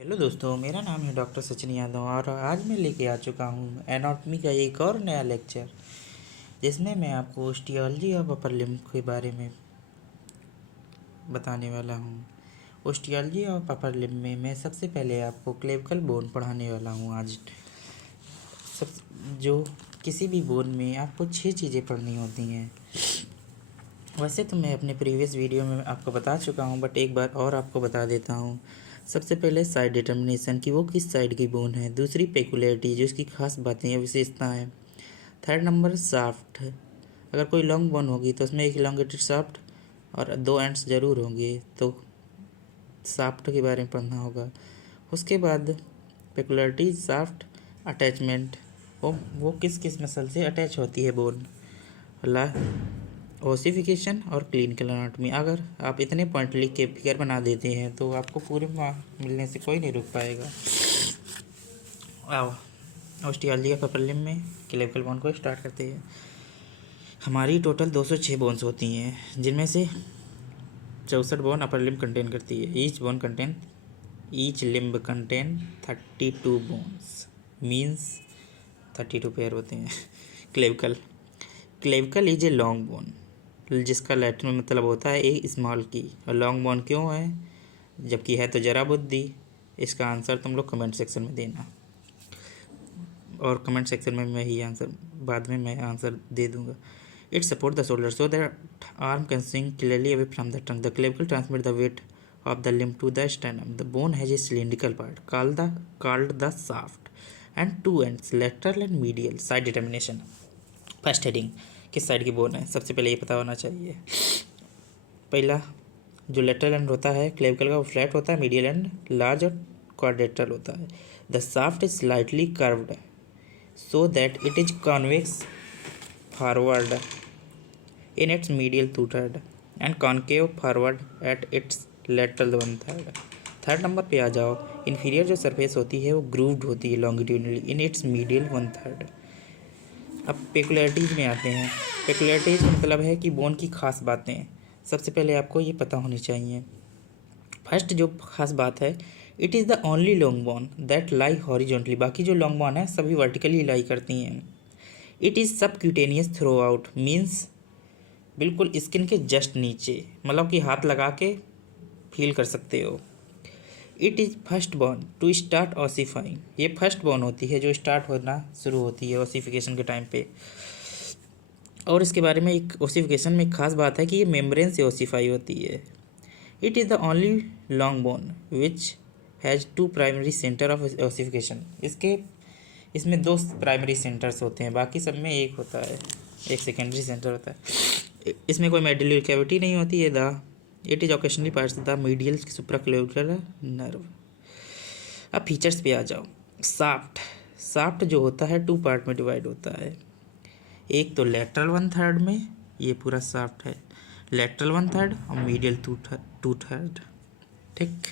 Hello दोस्तों, मेरा नाम है डॉक्टर सचिन यादव और आज मैं लेके आ चुका हूँ एनाटॉमी का एक और नया लेक्चर, जिसमें मैं आपको ओस्टियोलॉजी ऑफ अपर लिम्ब के बारे में बताने वाला हूँ। ओस्टियोलॉजी ऑफ अपर लिम्ब में मैं सबसे पहले आपको क्लेविकल बोन पढ़ाने वाला हूँ। आज सब जो किसी भी बोन में आपको 6 चीज़ें पढ़नी होती हैं। वैसे तो मैं अपने प्रीवियस वीडियो में आपको बता चुका हूँ, बट एक बार और आपको बता देता हूँ। सबसे पहले साइड डिटर्मिनेशन कि वो किस साइड की बोन है। दूसरी पेकुलरिटी जो इसकी खास बातें या विशेषता है। थर्ड नंबर शाफ्ट, अगर कोई लॉन्ग बोन होगी तो उसमें एक इलॉन्गेटेड शाफ्ट और 2 एंड्स ज़रूर होंगे, तो शाफ्ट के बारे में पढ़ना होगा। उसके बाद पेकुलरिटी, शाफ्ट, अटैचमेंट, वो किस किस मसल से अटैच होती है बोन, ओसिफिकेशन और क्लिनिकल एनाटॉमी। अगर आप इतने पॉइंट लिख के फिगर बना देते हैं तो आपको पूरे मार्क मिलने से कोई नहीं रुक पाएगा। आओ ओस्टियोलॉजी का अपर लिम्ब में क्लेविकल बोन को स्टार्ट करते हैं। हमारी टोटल 206 बोन्स होती हैं, जिनमें से 64 बोन अपर लिम्ब कंटेन करती है। Each limb contain 32 bones, means 32 pair होते हैं। Clavicle is a long bone, जिसका लैटिन में मतलब होता है ए स्मॉल की। और लॉन्ग बोन क्यों है, जबकि है तो जरा बुद्धि। इसका आंसर तुम लोग कमेंट सेक्शन में देना, और कमेंट सेक्शन में मैं ही आंसर बाद में मैं आंसर दे दूंगा। It support the shoulder so that arm can swing clearly away from the trunk. The clavicle transmit the weight of the limb to the sternum. The bone has a cylindrical part called the shaft and 2 ends, lateral and medial. Side determination. First heading, किस side की bone है, सबसे पहले ये पता होना चाहिए। पहला जो लेटरल एंड होता है क्लेविकल का, वो फ्लैट होता है। मीडियल एंड लार्ज और क्वाड्रेटल होता है। The shaft is slightly curved so that it is convex forward in its medial 2/3 and concave forward at its lateral 1/3। Third number पे आ जाओ। इन्फीरियर जो सरफेस होती है वो ग्रूव्ड होती है लॉन्गिट्यूडनली इन इट्स मीडियल 1/3। अब पेकुलरिटीज़ में आते हैं। पेकुलरिटीज़ का मतलब है कि बोन की खास बातें। सबसे पहले आपको ये पता होनी चाहिए। फर्स्ट जो खास बात है, it is the only long bone that lie horizontally. बाकी जो लॉन्ग बोन है सभी वर्टिकली लाई करती हैं। It is subcutaneous through out, means बिल्कुल स्किन के जस्ट नीचे, मतलब कि हाथ लगा के फील कर सकते हो। It is first born to start ossifying. ये फर्स्ट बॉर्न होती है जो स्टार्ट होना शुरू होती है ऑसिफिकेशन के टाइम पे। और इसके बारे में एक ओसिफिकेशन में एक खास बात है कि ये मेम्ब्रेन से ओसिफाई होती है। It is the only long bone which has 2 primary centre of ossification. इसमें 2 प्राइमरी सेंटर्स होते हैं, बाकी सब में एक होता है, एक सेकेंडरी सेंटर होता है। इसमें कोई मेडुलरी कैविटी नहीं होती है। It is occasionally parts the medial supraclavicular nerve. अब फीचर्स पे आ जाओ। शाफ्ट जो होता है 2 पार्ट में डिवाइड होता है। एक तो लेटरल 1/3 में ये पूरा शाफ्ट है, लेटरल 1/3 और मीडियल 2/3। ठीक,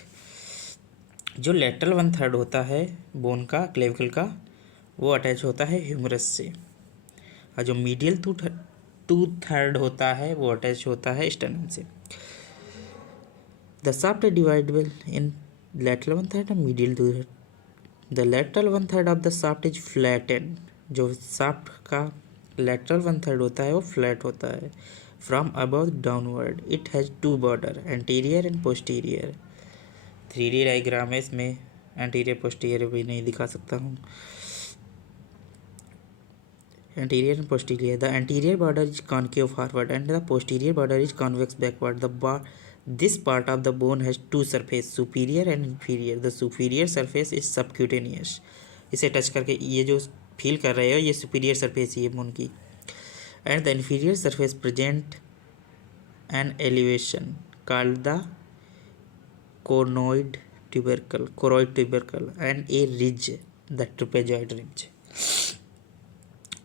जो लेटरल 1/3 होता है बोन का क्लेविकल का, वो अटैच होता है ह्यूमरस से। और जो मीडियल 2/3 होता है वो अटैच होता है स्टर्नम से। The shaft is dividable in lateral 1/3 and medial 2/3. The lateral 1/3 of the shaft is flattened. जो शाफ्ट का lateral 1/3 होता है वो फ्लैट होता है। From above downward it has 2 border, anterior and posterior. 3D diagram है, इसमें anterior posterior भी नहीं दिखा सकता हूँ। Anterior and posterior. The anterior border is concave forward and the posterior border is convex backward. This part of the bone has 2 surface, superior and inferior. The superior surface is subcutaneous. इसे touch करके ये जो feel कर रहे हो ये superior surface ही है bone की। And the inferior surface present an elevation called the conoid tubercle and a ridge, the trapezoid ridge.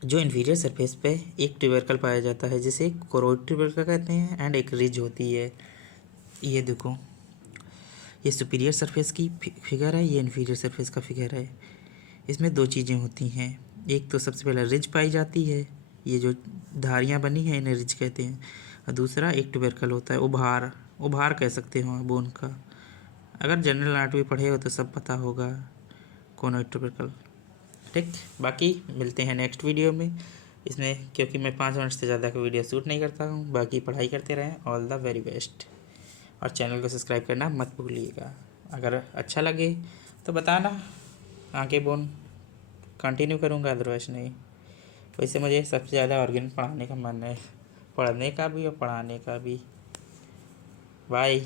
जो इन्फीरियर सरफेस पे एक ट्यूबरकल पाया जाता है जिसे कोरोइड ट्यूबरकल कहते हैं, एंड एक रिज होती है। ये देखो, ये सुपीरियर सरफेस की फिगर है, ये इन्फीरियर सरफेस का फिगर है। इसमें 2 चीज़ें होती हैं। एक तो सबसे पहले रिज पाई जाती है, ये जो धारियाँ बनी हैं इन्हें रिज कहते हैं। और दूसरा एक ट्यूबरकल होता है, उभार कह सकते हो बोन का। अगर जनरल आर्ट भी पढ़े हो तो सब पता होगा कोनोइट्रोपिकल। ठीक, बाकी मिलते हैं नेक्स्ट वीडियो में। इसमें क्योंकि मैं 5 मिनट से ज़्यादा का वीडियो शूट नहीं करता हूँ। बाकी पढ़ाई करते रहें। All the very best. और चैनल को सब्सक्राइब करना मत भूलिएगा। अगर अच्छा लगे तो बताना, आगे बोन कंटिन्यू करूँगा, अदरवाइज नहीं। वैसे मुझे सबसे ज़्यादा ऑर्गेनिक पढ़ाने का मन है, पढ़ने का भी और पढ़ाने का भी। बाय।